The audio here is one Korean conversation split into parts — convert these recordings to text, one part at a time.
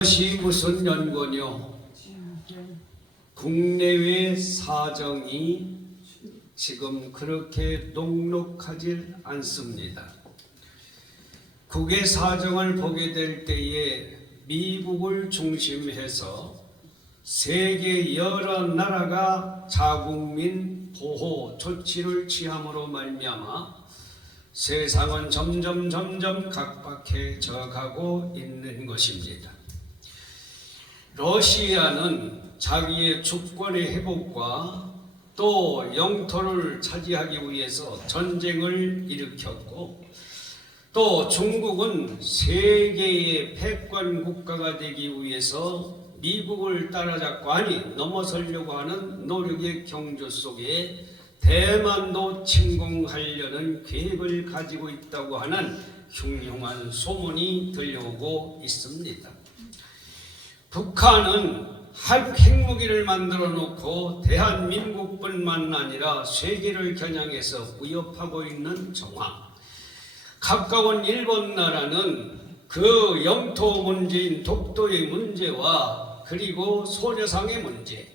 이것이 무슨 연고뇨? 국내외 사정이 지금 그렇게 녹록하지 않습니다. 국외 사정을 보게 될 때에 미국을 중심해서 세계 여러 나라가 자국민 보호 조치를 취함으로 말미암아 세상은 점점 각박해져 가고 있는 것입니다. 러시아는 자기의 주권의 회복과 또 영토를 차지하기 위해서 전쟁을 일으켰고, 또 중국은 세계의 패권 국가가 되기 위해서 미국을 따라잡고 넘어서려고 하는 노력의 경주 속에 대만도 침공하려는 계획을 가지고 있다고 하는 흉흉한 소문이 들려오고 있습니다. 북한은 핵무기를 만들어 놓고 대한민국뿐만 아니라 세계를 겨냥해서 위협하고 있는 정황. 가까운 일본 나라는 그 영토 문제인 독도의 문제와 그리고 소녀상의 문제,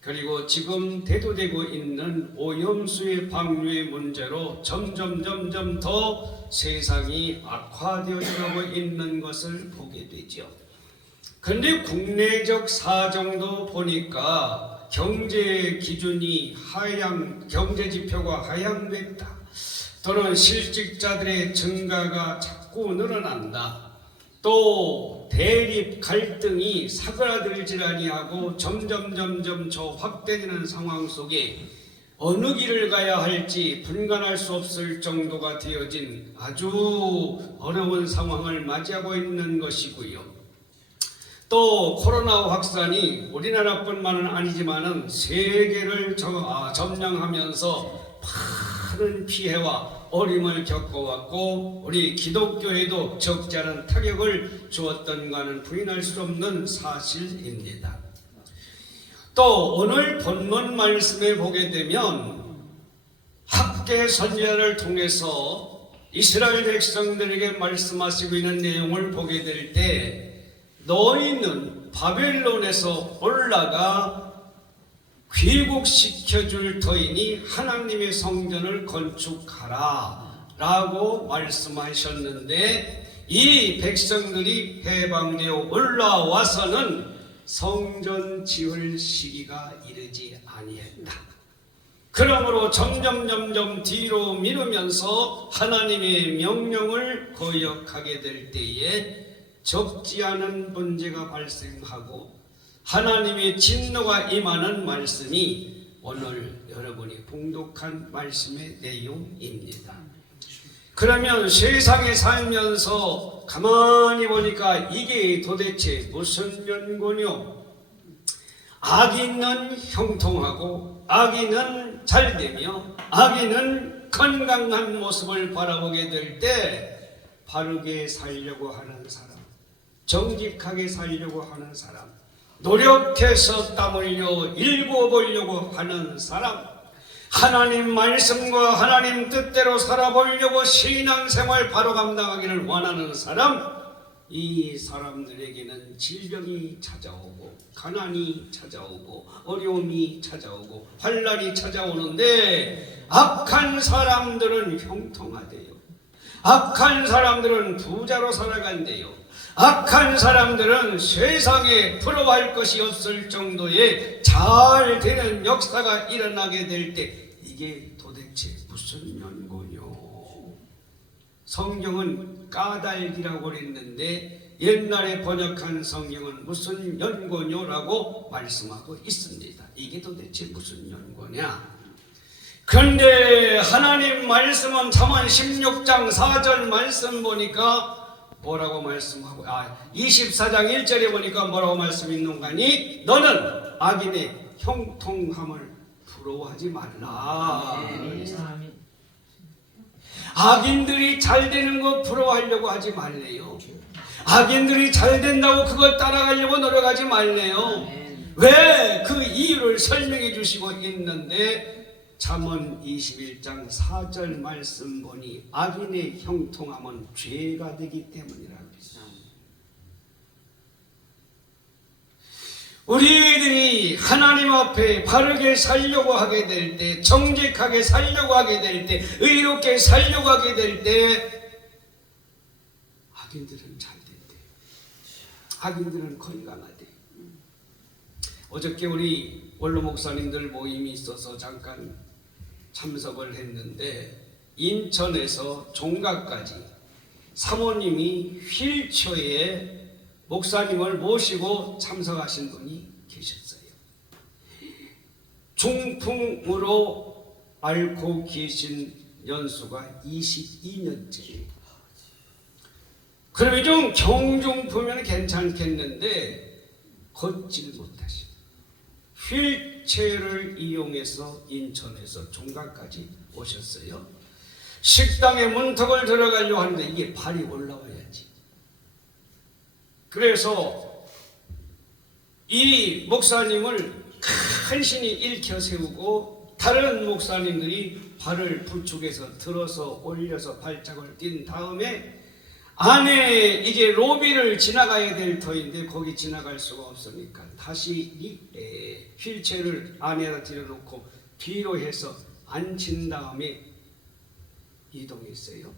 그리고 지금 대두되고 있는 오염수의 방류의 문제로 점점 더 세상이 악화되어 가고 있는 것을 보게 되죠. 그런데 국내적 사정도 보니까 경제 기준이 경제 지표가 하향됐다, 또는 실직자들의 증가가 자꾸 늘어난다, 또 대립 갈등이 사그라들질 아니하고 점점 확대되는 상황 속에 어느 길을 가야 할지 분간할 수 없을 정도가 되어진 아주 어려운 상황을 맞이하고 있는 것이고요. 또 코로나 확산이 우리나라뿐만은 아니지만은 세계를 점령하면서 많은 피해와 어려움을 겪어왔고, 우리 기독교에도 적지 않은 타격을 주었던 것은 부인할 수 없는 사실입니다. 또 오늘 본문 말씀에 보게 되면 학계 선지자를 통해서 이스라엘 백성들에게 말씀하시고 있는 내용을 보게 될 때, 너희는 바벨론에서 올라가 귀국시켜줄 터이니 하나님의 성전을 건축하라 라고 말씀하셨는데, 이 백성들이 해방되어 올라와서는 성전 지을 시기가 이르지 아니했다. 그러므로 점점 뒤로 미루면서 하나님의 명령을 거역하게 될 때에 적지 않은 문제가 발생하고 하나님의 진노가 임하는 말씀이 오늘 여러분이 봉독한 말씀의 내용입니다. 그러면 세상에 살면서 가만히 보니까 이게 도대체 무슨 연고뇨? 악인은 형통하고 악인은 잘되며 악인은 건강한 모습을 바라보게 될 때 바르게 살려고 하는 사람, 정직하게 살려고 하는 사람, 노력해서 땀 흘려 일구어 보려고 하는 사람, 하나님 말씀과 하나님 뜻대로 살아보려고 신앙생활 바로 감당하기를 원하는 사람, 이 사람들에게는 질병이 찾아오고 가난이 찾아오고 어려움이 찾아오고 환난이 찾아오는데, 악한 사람들은 형통하대요. 악한 사람들은 부자로 살아간대요. 악한 사람들은 세상에 부러워할 것이 없을 정도의 잘 되는 역사가 일어나게 될 때 이게 도대체 무슨 연고요? 성경은 까닭이라고 그랬는데 옛날에 번역한 성경은 무슨 연고뇨라고 말씀하고 있습니다. 이게 도대체 무슨 연고냐? 그런데 하나님 말씀은 잠언 16장 4절 말씀 보니까 뭐라고 말씀하고, 24장 1절에 보니까 뭐라고 말씀 있는가니? 너는 악인의 형통함을 부러워하지 말라. 악인들이 잘 되는 거 부러워하려고 하지 말래요. 악인들이 잘 된다고 그거 따라가려고 노력하지 말래요. 왜? 그 이유를 설명해 주시고 있는데, 잠언 21장 4절 말씀 보니 악인의 형통함은 죄가 되기 때문이라고 했어요. 우리들이 하나님 앞에 바르게 살려고 하게 될 때, 정직하게 살려고 하게 될 때, 의롭게 살려고 하게 될 때, 악인들은 잘 된대. 악인들은 건강하대. 어저께 우리 원로 목사님들 모임이 있어서 잠깐 참석을 했는데, 인천에서 종각까지 사모님이 휠체어에 목사님을 모시고 참석하신 분이 계셨어요. 중풍으로 앓고 계신 연수가 22년째. 그러면 좀 경중풍이면 괜찮겠는데 걷질 못하신 휠체어를 이용해서 인천에서 종각까지 오셨어요. 식당에 문턱을 들어가려고 하는데 이게 발이 올라와야지. 그래서 이 목사님을 간신히 일으켜 세우고 다른 목사님들이 발을 부축해서 들어서 올려서 발짝을 띈 다음에 안에 이게 로비를 지나가야 될 터인데 거기 지나갈 수가 없으니까 다시 이 휠체어를 안에다 들여놓고 뒤로 해서 앉힌 다음에 이동했어요.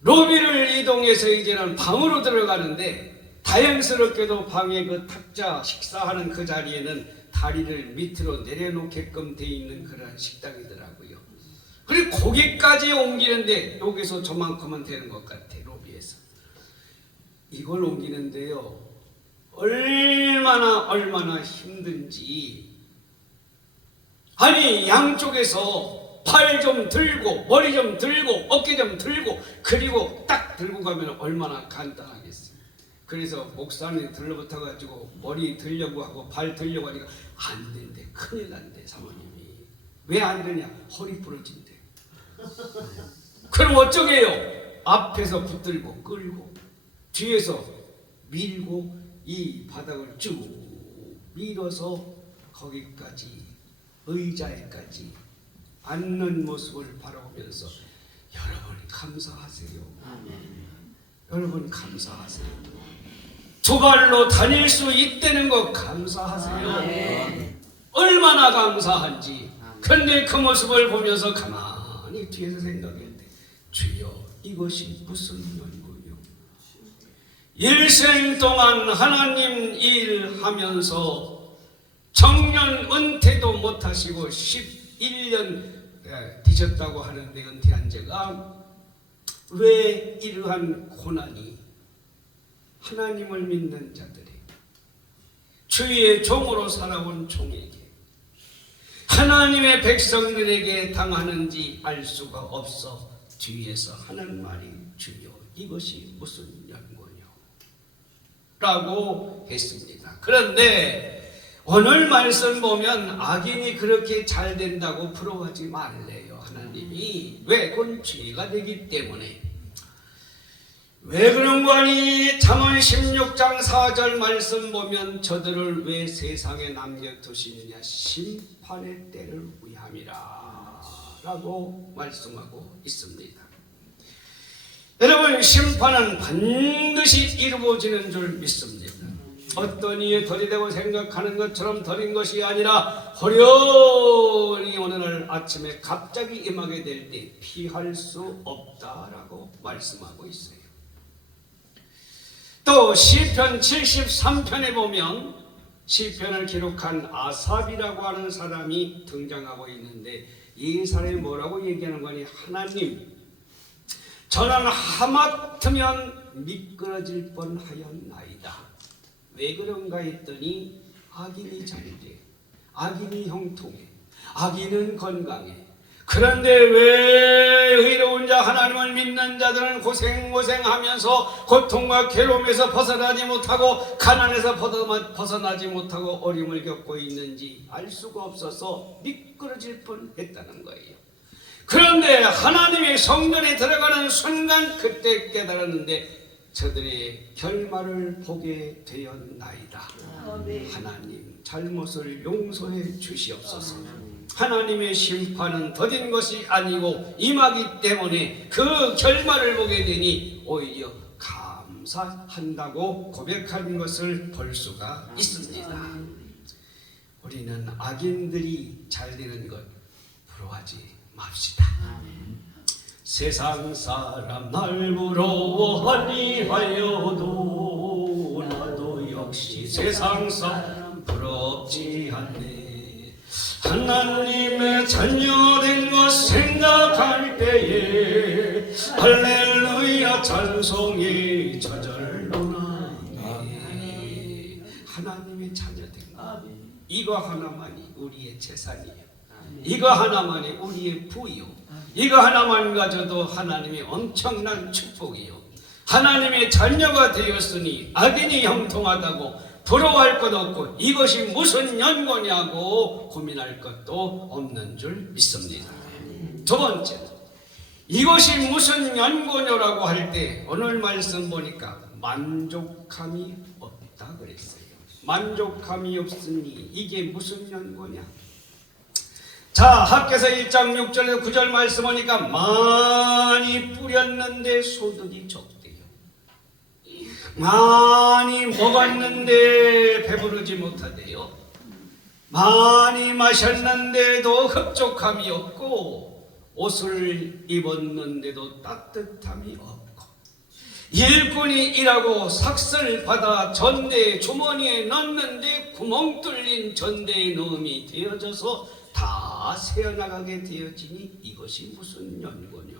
로비를 이동해서 이제는 방으로 들어가는데 다행스럽게도 방의 그 탁자 식사하는 그 자리에는 다리를 밑으로 내려놓게끔 돼 있는 그런 식당이더라고요. 그리고 거기까지 옮기는데 여기서 저만큼은 되는 것 같아. 로비에서 이걸 옮기는데요 얼마나 힘든지. 아니 양쪽에서 팔 좀 들고 머리 좀 들고 어깨 좀 들고 그리고 딱 들고 가면 얼마나 간단하겠어요. 그래서 목사님 들러붙어 가지고 머리 들려고 하고 발 들려고 하니까 안 된대. 큰일 난대. 사모님이 왜 안 되냐? 허리 부러진대. 그럼 어쩌게요? 앞에서 붙들고 끌고 뒤에서 밀고 이 바닥을 쭉 밀어서 거기까지 의자에까지 앉는 모습을 바라보면서 여러분 감사하세요. 여러분 감사하세요. 두 발로 다닐 수 있다는 것 감사하세요. 얼마나 감사한지. 근데 그 모습을 보면서 가만히 뒤에서 생각했는데 주여 이것이 무슨 연고요? 일생 동안 하나님 일하면서 정년 은퇴도 못하시고 11년 되셨다고 하는데 은퇴한 제가 왜 이러한 고난이 하나님을 믿는 자들에게 주의 종으로 살아온 종에게 하나님의 백성들에게 당하는지 알 수가 없어 뒤에서 하는 말이 주여 이것이 무슨 연고요? 라고 했습니다. 그런데 오늘 말씀 보면 악인이 그렇게 잘 된다고 부러워하지 말래요. 하나님이 왜? 그건 죄가 되기 때문에. 왜 그런 거 아니? 잠언 16장 4절 말씀 보면 저들을 왜 세상에 남겨두시느냐 심판의 때를 위함이라 라고 말씀하고 있습니다. 여러분 심판은 반드시 이루어지는 줄 믿습니다. 어떤 이에 덜이되고 생각하는 것처럼 덜인 것이 아니라 호련히 어느 날 아침에 갑자기 임하게 될 때 피할 수 없다라고 말씀하고 있어요. 또 시편 73편에 보면 시편을 기록한 아삽이라고 하는 사람이 등장하고 있는데 이 사람이 뭐라고 얘기하는 거니? 하나님 저는 하마터면 미끄러질 뻔하였나이다. 왜 그런가 했더니 악인이 잘돼, 악인이 형통해, 악인은 건강해. 그런데 왜 의로운 자 하나님을 믿는 자들은 고생하면서 고통과 괴로움에서 벗어나지 못하고 가난에서 벗어나지 못하고 어려움을 겪고 있는지 알 수가 없어서 미끄러질 뻔했다는 거예요. 그런데 하나님의 성전에 들어가는 순간 그때 깨달았는데 저들의 결말을 보게 되었나이다. 하나님 잘못을 용서해 주시옵소서. 하나님의 심판은 더딘 것이 아니고 임하기 때문에 그 결말을 보게 되니 오히려 감사하게 감사한다고 고백한 것을 볼 수가 있습니다. 우리는 악인들이 잘 되는 것 부러워하지 맙시다. 세상 사람 날 부러워하니 하여도 나도 역시 세상 사람 부럽지 않네. 하나님의 자녀된 것 생각할 때에 할렐루야 찬송이 저절로 나네. 하나님의 자녀된 것, 이거 하나만이 우리의 재산이에요. 이거 하나만이 우리의 부요. 이거 하나만 가져도 하나님의 엄청난 축복이요. 하나님의 자녀가 되었으니 악인이 형통하다고 부러워할 것 없고 이것이 무슨 연고냐고 고민할 것도 없는 줄 믿습니다. 두 번째는 이것이 무슨 연고냐라고 할 때 오늘 말씀 보니까 만족함이 없다 그랬어요. 만족함이 없으니 이게 무슨 연고냐? 자, 학개서 1장 6절에서 9절 말씀 보니까 많이 뿌렸는데 소득이 적대요. 많이 먹었는데 배부르지 못하대요. 많이 마셨는데도 흡족함이 없고 옷을 입었는데도 따뜻함이 없고 일꾼이 일하고 삭슬 받아 전대 주머니에 넣는데 구멍 뚫린 전대에 넣음이 되어져서 다 새어나가게 되어지니 이것이 무슨 연고뇨?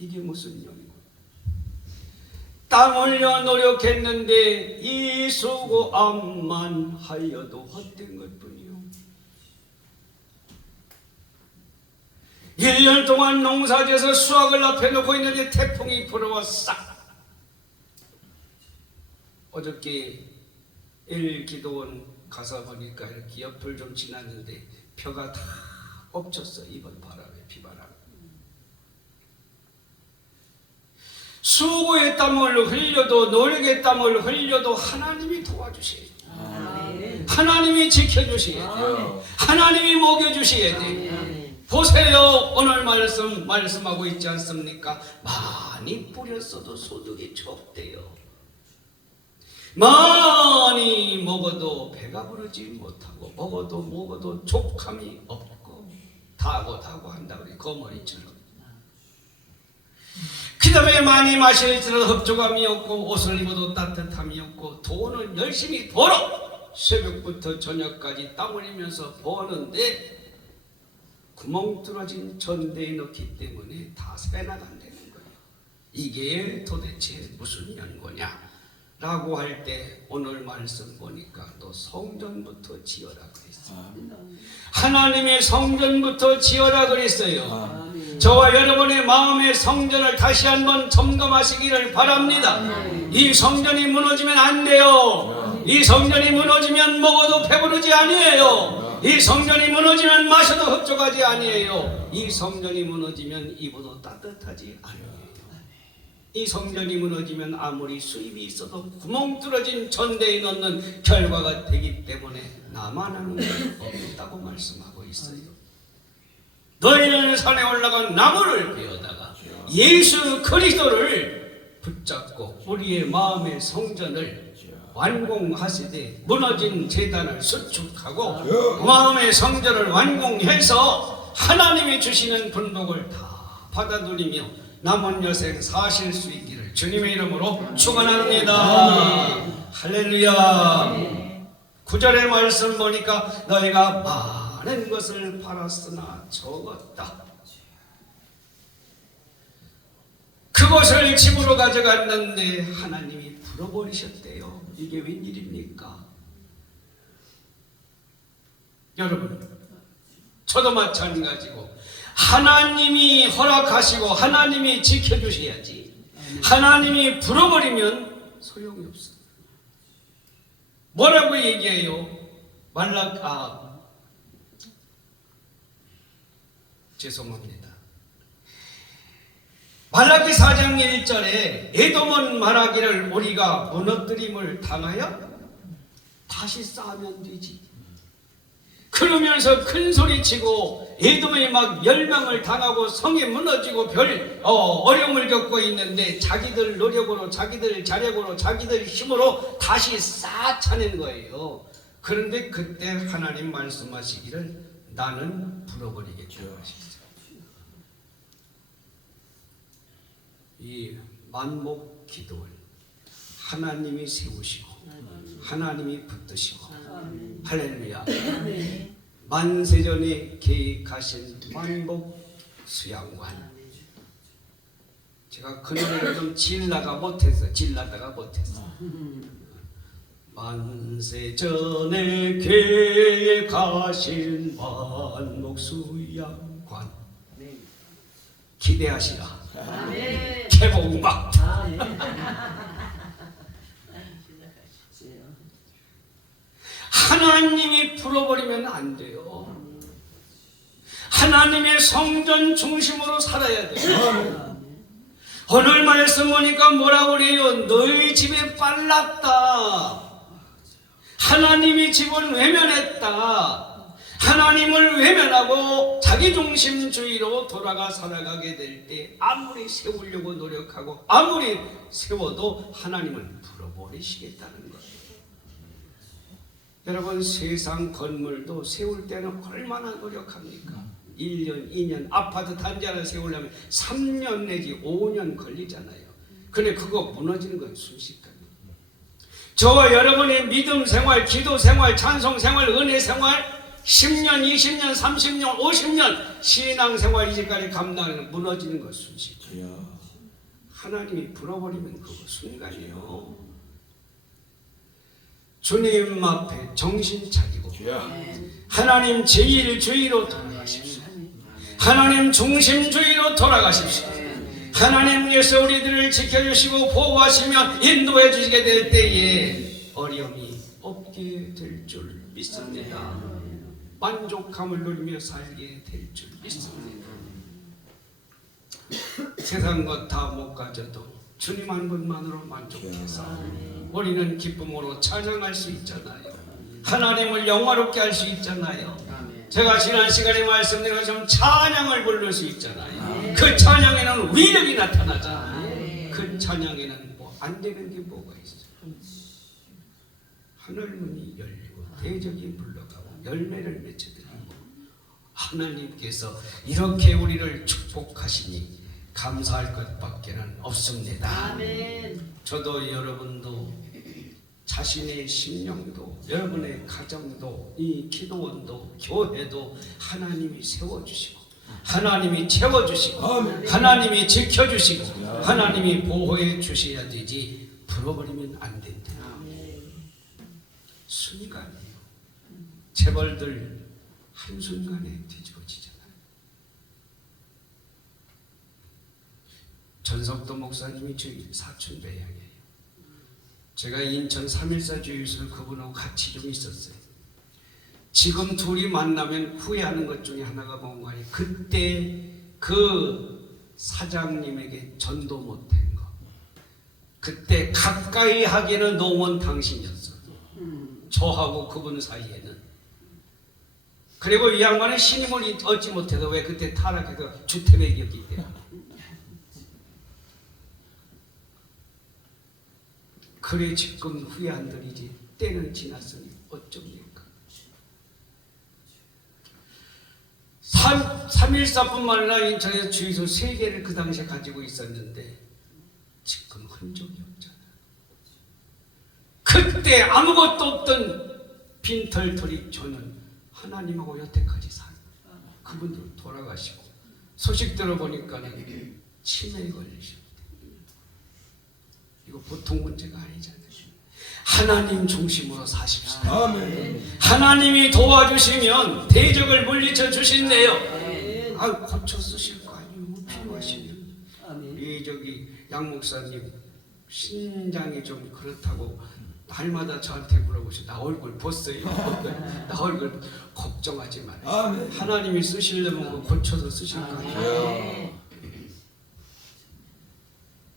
이게 무슨 연고? 땀 흘려 노력했는데 이 수고함만 하여도 헛된 것뿐이요. 1년 동안 농사지어서 수확을 앞에 놓고 있는데 태풍이 불어와 싹. 어저께 일기도원 가서 보니까 이렇게 옆을 좀 지났는데 벼가 다 엎쳤어. 이번 바람에, 비바람. 수고의 땀을 흘려도 노력의 땀을 흘려도 하나님이 도와주셔야 돼. 하나님이 지켜주셔야 돼. 하나님이 먹여주셔야 돼. 보세요. 오늘 말씀하고 있지 않습니까? 많이 뿌렸어도 소득이 적대요. 많이 먹어도 배가 부르지 못하고 먹어도 족함이 없고 다고 한다 우리 거머리처럼. 그 다음에 많이 마실지라도 흡족함이 없고 옷을 입어도 따뜻함이 없고 돈은 열심히 벌어 새벽부터 저녁까지 땀 흘리면서 버는데 구멍 뚫어진 전대에 넣기 때문에 다 새나간다는 거예요. 이게 도대체 무슨 연고냐 라고 할 때 오늘 말씀 보니까 또 성전부터 지어라 그랬어요. 하나님의 성전부터 지어라 그랬어요. 저와 여러분의 마음의 성전을 다시 한번 점검하시기를 바랍니다. 이 성전이 무너지면 안 돼요. 이 성전이 무너지면 먹어도 배부르지 아니에요. 이 성전이 무너지면 마셔도 흡족하지 아니에요. 이 성전이 무너지면 입어도 따뜻하지 않아요. 이 성전이 무너지면 아무리 수입이 있어도 구멍 뚫어진 전대에 넣는 결과가 되기 때문에 나만 하는 건 없다고 말씀하고 있어요. 너희는 산에 올라가 나무를 베어다가 예수 그리스도를 붙잡고 우리의 마음의 성전을 완공하시되 무너진 제단을 수축하고 마음의 성전을 완공해서 하나님이 주시는 분복을 다 받아들이며 남은 여생 사실 수 있기를 주님의 이름으로 축원합니다. 할렐루야. 9절의 말씀 보니까 너희가 많은 것을 팔았으나 적었다. 그것을 집으로 가져갔는데 하나님이 불어버리셨대요. 이게 웬일입니까? 여러분, 저도 마찬가지고 하나님이 허락하시고 하나님이 지켜주셔야지. 하나님이 불어버리면 소용이 없어. 뭐라고 얘기해요? 죄송합니다. 말라기 4장 1절에 에돔은 말하기를 우리가 무너뜨림을 당하여 다시 쌓으면 되지. 그러면서 큰 소리치고 에돔이 막 멸망을 당하고 성이 무너지고 어려움을 겪고 있는데 자기들 노력으로 자기들 자력으로 자기들 힘으로 다시 싹 차낸 거예요. 그런데 그때 하나님 말씀하시기를 나는 풀어버리겠다 하셨어요. 이 만복 기도를 하나님이 세우시고 하나님이 붙드시고 할렐루야. 만세전에 계획하신 만복 수양관. 제가 그 노래를 좀 질다가 못했어. 만세전에 계획하신 만복 수양관. 기대하시라. 개봉박. 하나님이 풀어버리면 안 돼요. 하나님의 성전 중심으로 살아야 돼요. 오늘 말씀 보니까 뭐라고 그래요? 너희 집에 빨랐다. 하나님이 집을 외면했다. 하나님을 외면하고 자기중심주의로 돌아가 살아가게 될 때 아무리 세우려고 노력하고 아무리 세워도 하나님을 풀어버리시겠다는 거예요. 여러분, 세상 건물도 세울 때는 얼마나 노력합니까? 1년, 2년, 아파트 단지 하나 세우려면 3년 내지 5년 걸리잖아요. 근데 그거 무너지는 건 순식간에. 저와 여러분의 믿음 생활, 기도 생활, 찬송 생활, 은혜 생활 10년, 20년, 30년, 50년 신앙 생활 이제까지 감당하는 건 무너지는 것 순식간에. 하나님이 불어버리면 그거 순간이에요. 주님 앞에 정신 차리고 하나님 제1주의로 돌아가십시오. 하나님 중심주의로 돌아가십시오. 하나님께서 우리들을 지켜주시고 보호하시며 인도해 주시게 될 때에 어려움이 없게 될 줄 믿습니다. 만족함을 누리며 살게 될 줄 믿습니다. 세상 것 다 못 가져도 주님 한 분만으로 만족해서 우리는 기쁨으로 찬양할 수 있잖아요. 하나님을 영화롭게 할 수 있잖아요. 제가 지난 시간에 말씀드린 것처럼 찬양을 부를 수 있잖아요. 그 찬양에는 위력이 나타나잖아요. 그 찬양에는 뭐 안 되는 게 뭐가 있어요. 하늘문이 열리고 대적이 물러가고 열매를 맺혀드리고 하나님께서 이렇게 우리를 축복하시니 감사할 것밖에는 없습니다. 아멘. 저도 여러분도 자신의 심령도 여러분의 가정도 이 기도원도 교회도 하나님이 세워주시고 하나님이 채워주시고 하나님이 지켜주시고 하나님이 보호해 주셔야 되지 풀어버리면 안 된다. 순간이에요. 재벌들 한순간에 뒤집어지잖아요. 전석도 목사님이 저희 사촌 배양이에요. 제가 인천 314 주유소를 그분하고 같이 좀 있었어요. 지금 둘이 만나면 후회하는 것 중에 하나가 뭔가 그때 그 사장님에게 전도 못한 거. 그때 가까이 하기에는 노원 당신이었어. 저하고 그분 사이에는. 그리고 이 양반은 신임을 얻지 못해서 왜 그때 타락해서 주태백이었기 때문에. 그래 지금 후회한들이지 때는 지났으니 어쩝니까. 314뿐만 아니라 인천에서 주유소 3개를 그 당시에 가지고 있었는데 지금 흔적이 없잖아요. 그때 아무것도 없던 빈털터리 저는 하나님하고 여태까지 산 그분들 돌아가시고 소식 들어보니까는 치매에 걸리셨대. 이거 보통 문제가 아니잖아요. 하나님 중심으로 사십시오. 아멘. 하나님이 도와주시면 대적을 물리쳐 주신대요. 아, 고쳐 쓰실 거 아니에요. 필요하시면. 이 저기 양 목사님 신장이 좀 그렇다고 날마다 저한테 물어보셔. 나 얼굴 벗어요. 나 얼굴 걱정하지 말아요. 하나님이 쓰시려면 고쳐서 쓰실 거 아니에요.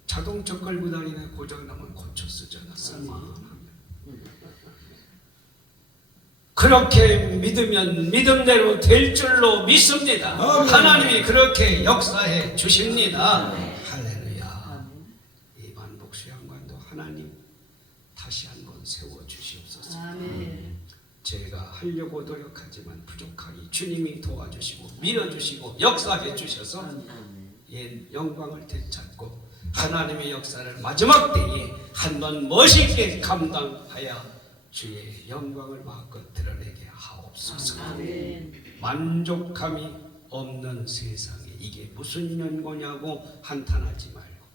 자동차 끌고 다니는 고장나면 고쳐 쓰잖아. 쓸만하면. 그렇게 믿으면 믿음대로 될 줄로 믿습니다. 하나님이 그렇게 역사해 주십니다. 할렐루야. 이 만복수양관도 하나님 다시 한번 세워 주시옵소서. 제가 하려고 노력하지만 부족하니 주님이 도와주시고 밀어주시고 역사해 주셔서 옛 영광을 되찾고 하나님의 역사를 마지막 때에 한번 멋있게 감당하여 주의 영광을 마음껏 드러내게 하옵소서. 만족함이 없는 세상에 이게 무슨 연고냐고 한탄하지 말고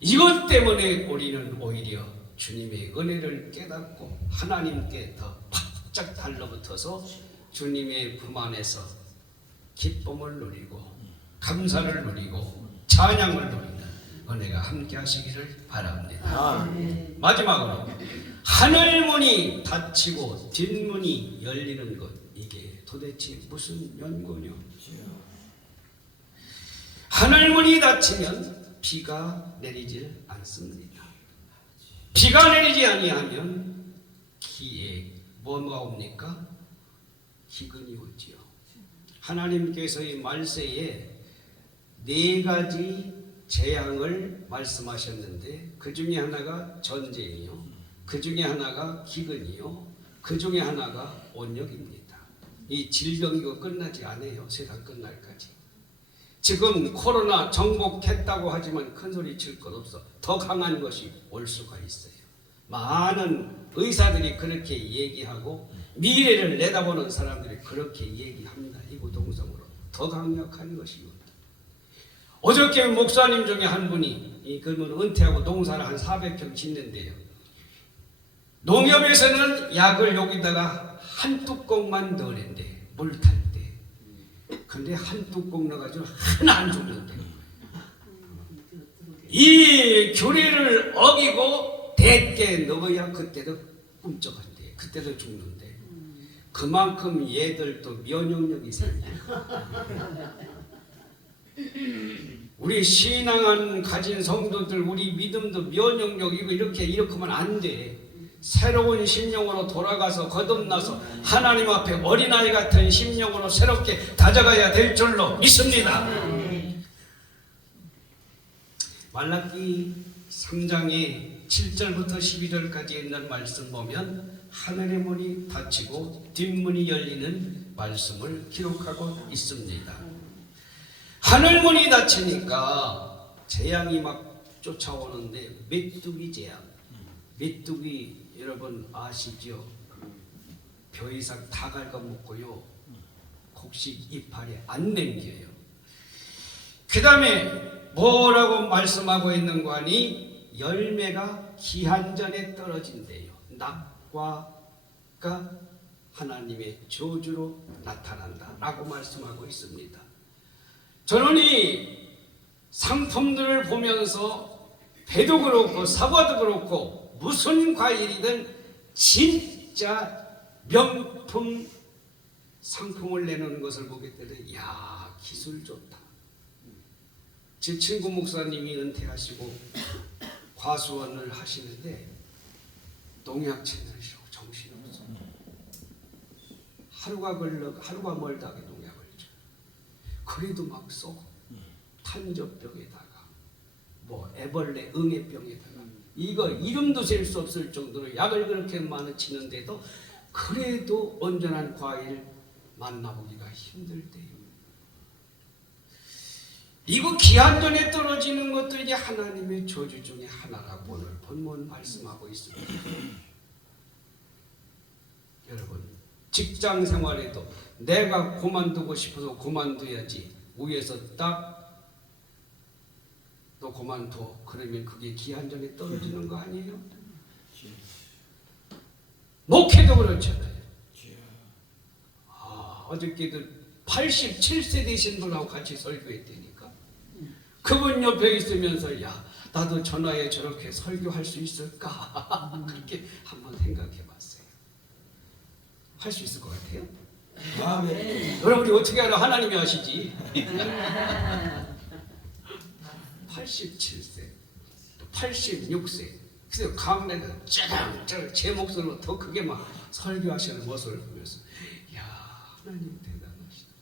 이것 때문에 우리는 오히려 주님의 은혜를 깨닫고 하나님께 더 바짝 달라붙어서 주님의 품 안에서 기쁨을 누리고 감사를 누리고 찬양을 누리는 은혜가 함께 하시기를 바랍니다. 마지막으로 하늘문이 닫히고 뒷문이 열리는 것, 이게 도대체 무슨 연고냐? 하늘문이 닫히면 비가 내리질 않습니다. 비가 내리지 아니하면 기에 뭐가 옵니까? 기근이 오지요. 하나님께서 이 말세에 4가지 재앙을 말씀하셨는데 그 중에 하나가 전쟁이요, 그 중에 하나가 기근이요, 그 중에 하나가 온역입니다. 이 질병이 끝나지 않아요. 세상 끝날까지. 지금 코로나 정복했다고 하지만 큰 소리 칠 것 없어. 더 강한 것이 올 수가 있어요. 많은 의사들이 그렇게 얘기하고 미래를 내다보는 사람들이 그렇게 얘기합니다. 이구동성으로 더 강력한 것이요. 어저께 목사님 중에 한 분이 그분 은퇴하고 농사를 한 400평 짓는데요. 농협에서는 약을 여기다가 한 뚜껑만 넣으는데 물 탈 때. 근데 한 뚜껑 넣어가지고 하나 안 죽는데. 이 규례를 어기고 대께 넣어야 그때도 꿈쩍한대. 그때도 죽는데. 그만큼 얘들도 면역력이 생겨요. 우리 신앙은 가진 성도들, 우리 믿음도 면역력이고 이렇게 하면 안 돼. 새로운 심령으로 돌아가서 거듭나서 하나님 앞에 어린아이 같은 심령으로 새롭게 다져가야 될 줄로 믿습니다. 말라기 3장의 7절부터 12절까지 있는 말씀 보면 하늘의 문이 닫히고 뒷문이 열리는 말씀을 기록하고 있습니다. 하늘문이 닫히니까 재앙이 막 쫓아오는데 메뚜기 재앙. 메뚜기 여러분 아시죠? 벼이삭 다 갉아먹고요. 곡식 이파리 안 남겨요. 그 다음에 뭐라고 말씀하고 있는 거 아니? 열매가 기한전에 떨어진대요. 낙과가 하나님의 저주로 나타난다 라고 말씀하고 있습니다. 저는 이 상품들을 보면서 배도 그렇고 사과도 그렇고 무슨 과일이든 진짜 명품 상품을 내놓는 것을 보게 되면 야, 기술 좋다. 제 친구 목사님이 은퇴하시고 과수원을 하시는데 농약 채널이라고 정신없어. 하루가 멀다게 농약을 줘. 그래도 막 쏘고 탄저병에다가 뭐 애벌레 응애병에다가 이거 이름도 셀 수 없을 정도로 약을 그렇게 많이 치는데도 그래도 온전한 과일 만나보기가 힘들대요. 이거 기한전에 떨어지는 것도 이제 하나님의 저주 중에 하나라고 오늘 본문 말씀하고 있습니다. 여러분 직장 생활에도 내가 그만두고 싶어서 그만둬야지 위에서 딱 너 그만둬 그러면 그게 기한전에 떨어지는 거 아니에요? 목회도 그렇잖아요. 어저께도 87세 되신 분하고 같이 설교했다니까. 그분 옆에 있으면서 야 나도 전화에 저렇게 설교할 수 있을까 그렇게 한번 생각해 봤어요. 할 수 있을 것 같아요? 아멘. 여러분이 어떻게 알아? 하나님이 아시지. 87세 또 86세 그래서 강내가 쩌렁쩌렁 제 목소리로 더 크게 막 설교하시는 모습을 보면서 야, 하나님 대단하시다.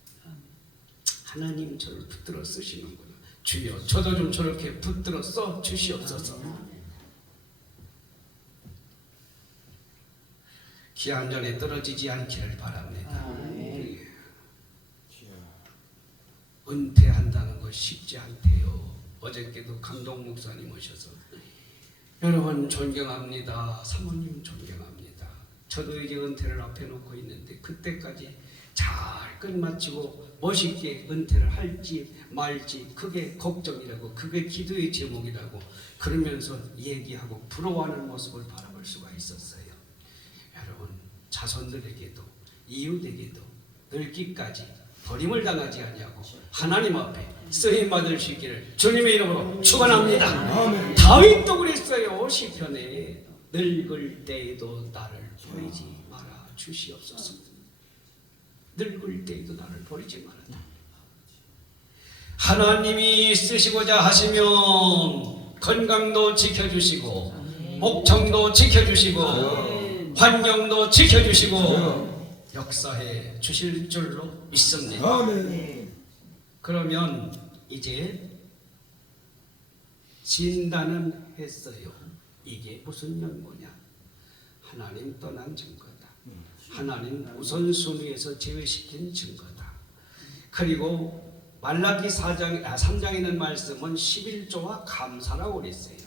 하나님 저를 붙들어 쓰시는구나. 주여 저도 좀 저렇게 붙들어 써 주시옵소서. 귀한 전에 떨어지지 않기를 바랍니다. 은퇴한다는 거 쉽지 않대요. 어저께도 감동 목사님 오셔서 여러분 존경합니다. 사모님 존경합니다. 저도 이제 은퇴를 앞에 놓고 있는데 그때까지 잘 끝마치고 멋있게 은퇴를 할지 말지 그게 걱정이라고 그게 기도의 제목이라고 그러면서 얘기하고 부러워하는 모습을 바라볼 수가 있었어요. 여러분 자손들에게도 이웃에게도 늙기까지 버림을 당하지 아니하고 하나님 앞에 쓰임 받을 수 있기를 주님의 이름으로 축원합니다. 다윗도 그랬어요. 시편에 늙을 때에도 나를 버리지 마라 주시옵소서. 늙을 때에도 나를 버리지 마라. 하나님이 쓰시고자 하시면 건강도 지켜주시고 목청도 지켜주시고 환경도 지켜주시고 역사해 주실 줄로 믿습니다. 그러면 이제 진단은 했어요. 이게 무슨 연고냐? 하나님 떠난 증거다. 하나님 우선순위에서 제외시킨 증거다. 그리고 말라기 3장에 있는 말씀은 11조와 감사라고 그랬어요.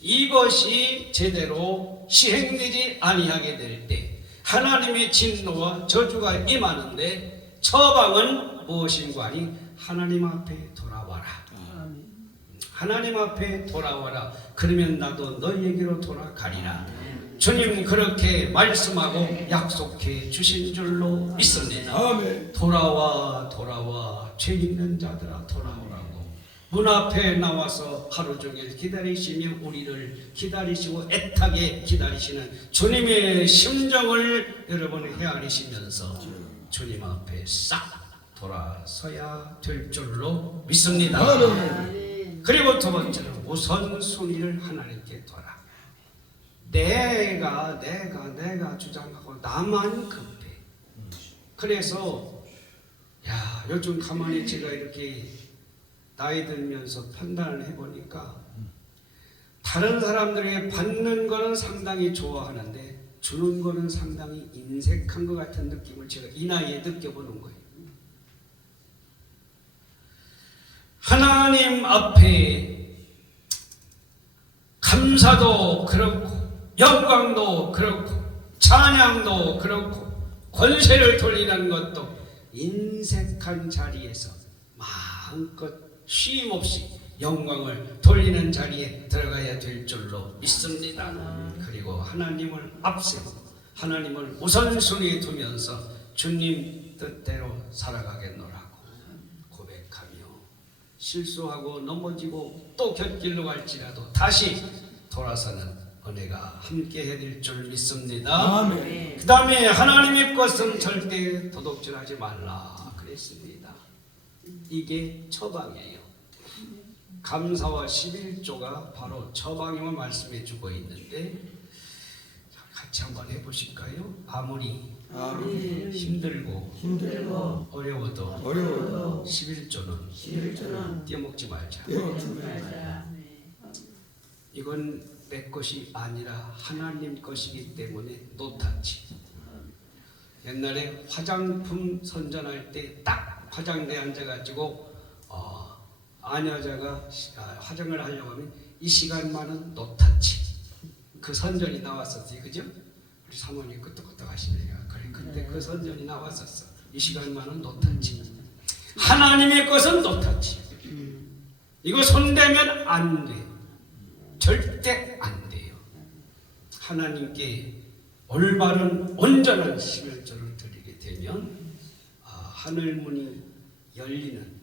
이것이 제대로 시행되지 아니하게 될 때 하나님의 진노와 저주가 임하는데 처방은 무엇인가 하니 하나님 앞에 돌아와라. 하나님 앞에 돌아와라. 그러면 나도 너희에게로 돌아가리라. 주님 그렇게 말씀하고 약속해 주신 줄로 믿습니다. 돌아와 돌아와 죄 있는 자들아 돌아오라고 문 앞에 나와서 하루 종일 기다리시며 우리를 기다리시고 애타게 기다리시는 주님의 심정을 여러분 헤아리시면서 주님 앞에 싹 돌아서야 될 줄로 믿습니다. 그리고 두 번째는 우선순위를 하나님께 둬라. 내가 주장하고 나만 급해. 그래서 야 요즘 가만히 제가 이렇게 나이 들면서 판단을 해보니까 다른 사람들에게 받는 거는 상당히 좋아하는데 주는 거는 상당히 인색한 것 같은 느낌을 제가 이 나이에 느껴보는 거예요. 하나님 앞에 감사도 그렇고 영광도 그렇고 찬양도 그렇고 권세를 돌리는 것도 인색한 자리에서 마음껏 쉼없이 영광을 돌리는 자리에 들어가야 될 줄로 믿습니다. 그리고 하나님을 앞세우고 하나님을 우선순위에 두면서 주님 뜻대로 살아가겠노라고 고백하며 실수하고 넘어지고 또 곁길로 갈지라도 다시 돌아서는 은혜가 함께 해야 될 줄 믿습니다. 그 다음에 하나님의 것은 절대 도둑질하지 말라 그랬습니다. 이게 처방이에요. 감사와 11조가 바로 처방임을 말씀해 주고 있는데 같이 한번 해보실까요? 아무리 힘들고 어려워도 11조는 떼먹지 말자. 이건 내 것이 아니라 하나님 것이기 때문에 노타치. 옛날에 화장품 선전할 때 딱 화장대에 앉아가지고 아녀자가 화장을 하려고 하면 이 시간만은 노타치. 그 선전이 나왔었어요. 그죠? 우리 사모님 끄떡끄떡 하시네요. 그래, 그때 그 선전이 나왔었어. 이 시간만은 노타치. 하나님의 것은 노타치. 이거 손대면 안 돼요. 절대 안 돼요. 하나님께 올바른 온전한 11조를 드리게 되면 하늘문이 열리는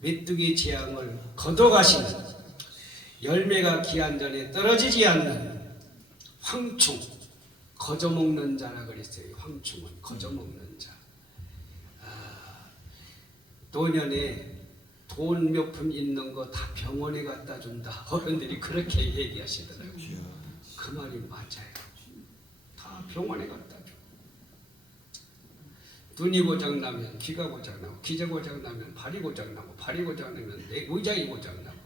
메뚜기 재앙을 거둬가시는 열매가 기한 전에 떨어지지 않는 황충 거저먹는 자라 그랬어요. 황충은 거저먹는 자. 노년에 돈 몇 푼 있는 거 다 병원에 갖다 준다. 어른들이 그렇게 얘기하시더라고요. 그 말이 맞아요. 다 병원에 갖다 줘. 눈이 고장 나면 귀가 고장 나고, 귀가 고장 나면 발이 고장 나고, 발이 고장 나면 내 의장이 고장 나고.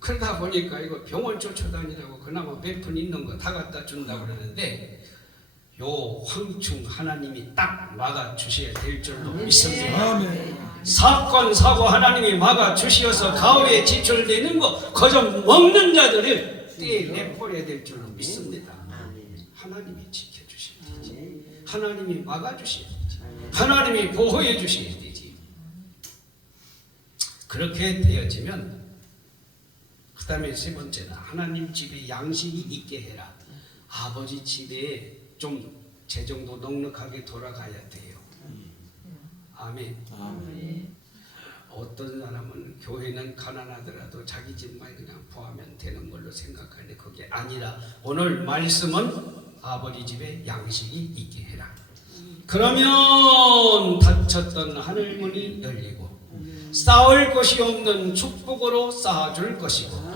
그러다 보니까 이거 병원 쫓아다니라고 그나마 몇 푼 있는 거 다 갖다 준다 그러는데, 요 황충 하나님이 딱 막아 주셔야 될 줄로 믿습니다. 사건 사고 하나님이 막아 주시어서 가오에 지출되는 거 그저 먹는 자들을 떼 내버려야 될 줄로 믿습니다. 하나님이 지켜주셔야 되지. 하나님이 막아 주셔야 되지. 하나님이 보호해 주셔야 되지. 그렇게 되어지면 그 다음에 세 번째는 하나님 집에 양식이 있게 해라. 아버지 집에 좀 재정도 넉넉하게 돌아가야 돼요. 아멘. 어떤 사람은 교회는 가난하더라도 자기 집만 그냥 포하면 되는 걸로 생각하는데 그게 아니라 오늘 말씀은 아버지 집에 양식이 있게 해라. 그러면 닫혔던 하늘문이 열리고 쌓을 것이 없는 축복으로 쌓아줄 것이고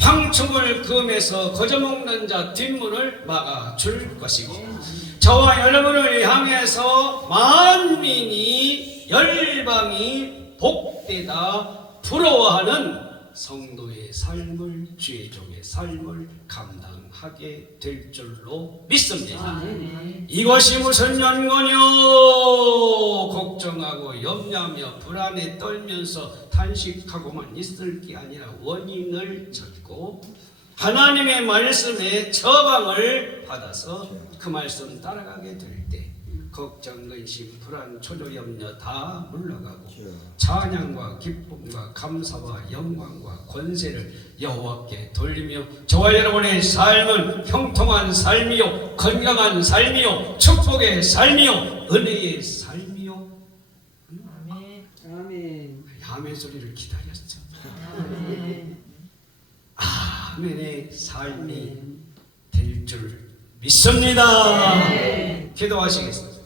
황충을 금해서 거저먹는 자 뒷문을 막아줄 것이고 저와 여러분을 향해서 만민이 열방이 복되다 부러워하는 성도의 삶을, 주의 종의 삶을 감당하게 될 줄로 믿습니다. 이것이 무슨 연고뇨? 걱정하고 염려하며 불안에 떨면서 탄식하고만 있을 게 아니라 원인을 찾고 하나님의 말씀에 처방을 받아서 그 말씀 따라가게 될 때 걱정, 근심, 불안, 초조, 염려 다 물러가고 찬양과 기쁨과 감사와 영광과 권세를 여호와께 돌리며 저와 여러분의 삶은 형통한 삶이요 건강한 삶이요 축복의 삶이요 은혜의 삶이요. 아멘. 아멘 소리를 기다렸죠. 아멘의 삶이 될 줄 믿습니다. 기도하시겠습니다.